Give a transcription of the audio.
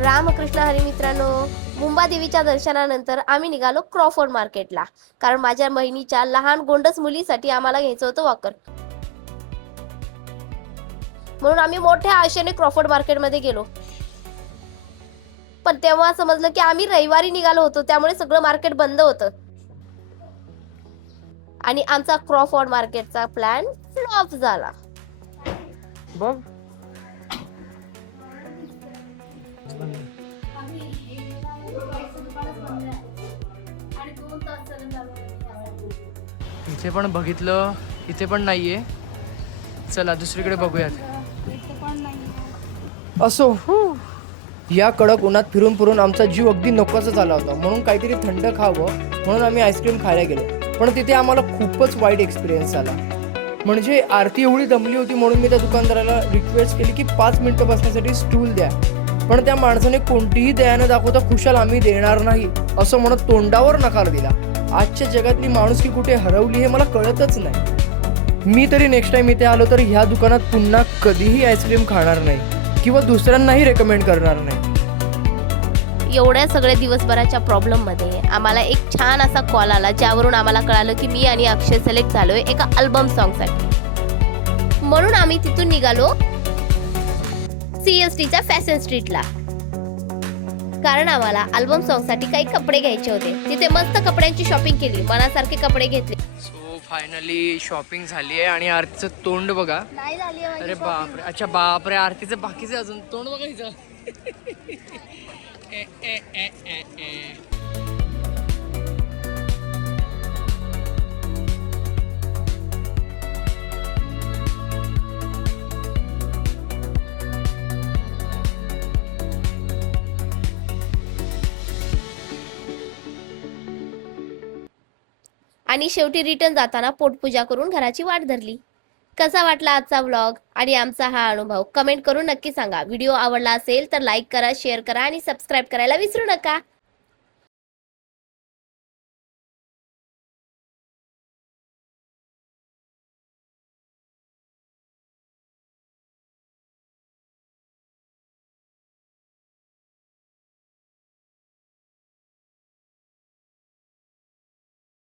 रामकृष्ण हरी मित्रांनो, मुंबादेवीच्या दर्शनानंतर आम्ही निघालो क्रॉफोर्ड मार्केटला, कारण माझ्या बहिणीच्या लहान गोंडस मुलीसाठी आम्हाला घ्यायचं होतं वॉकर. म्हणून आम्ही मोठ्या आशेने क्रॉफोर्ड मार्केटमध्ये गेलो. पण तेव्हा समजलं की आम्ही रविवारी निघालो होतो, त्यामुळे सगळं मार्केट बंद होतं आणि आमचा क्रॉफोर्ड मार्केटचा प्लॅन फ्लॉप झाला. बघ इथे पण बघितलं, इथे पण नाहीये. चला दुसरीकडे बघूयात. असो, या कडक उन्हात फिरून फिरून आमचा जीव अगदी नकोसा झाला होता. म्हणून काहीतरी थंड खावं म्हणून आम्ही आईस्क्रीम खायला गेलो. पण तिथे आम्हाला खूपच वाईट एक्सपिरियन्स आला. म्हणजे आरती एवढी दमली होती म्हणून मी त्या दुकानदाराला रिक्वेस्ट केली की 5 मिनिटं बसण्यासाठी स्टूल द्या. पण त्या माणसाने कोणतीही दया न दाखवता खुशाल आम्ही देणार नाही असं म्हणत तोंडावर नकार दिला. आजच्या जगातली माणुसकी कुठे हरवली हे मला कळतच नाही. मी तरी नेक्स्ट टाइम इथे आलो तर ह्या दुकानात पुन्हा कधीही आईस्क्रीम खाणार नाही किंवा दुसऱ्यांनाही रेकमेंड करणार नाही. एवढ्या सगळ्या दिवसभराच्या प्रॉब्लेम मध्ये आम्हाला एक छान असा कॉल आला, ज्यावरून आम्हाला कळालं की मी आणि अक्षय सिलेक्ट झालोय एका अल्बम सॉन्ग साठी. म्हणून आम्ही तिथून निघालो CSTच्या फॅशन स्ट्रीटला, कारण आम्हाला अल्बम सॉन्ग साठी काही कपडे घ्यायचे होते. तिथे मस्त कपड्यांची शॉपिंग केली, मनासारखे कपडे घेतले. सो फायनली शॉपिंग झाली आहे आणि आरतीचं तोंड बघा. नाही झाली. अरे बापरे, अच्छा बापरे, आरतीचं बाकीचं अजून तोंड बघायचं. आणि शेवटी रिटर्न जाताना पोटपूजा करून घराची वाट धरली. कसा वाटला आजचा व्लॉग आणि आमचा हा अनुभव कमेंट करून नक्की सांगा. व्हिडिओ आवडला असेल तर लाईक करा, शेअर करा आणि सबस्क्राईब करायला विसरू नका.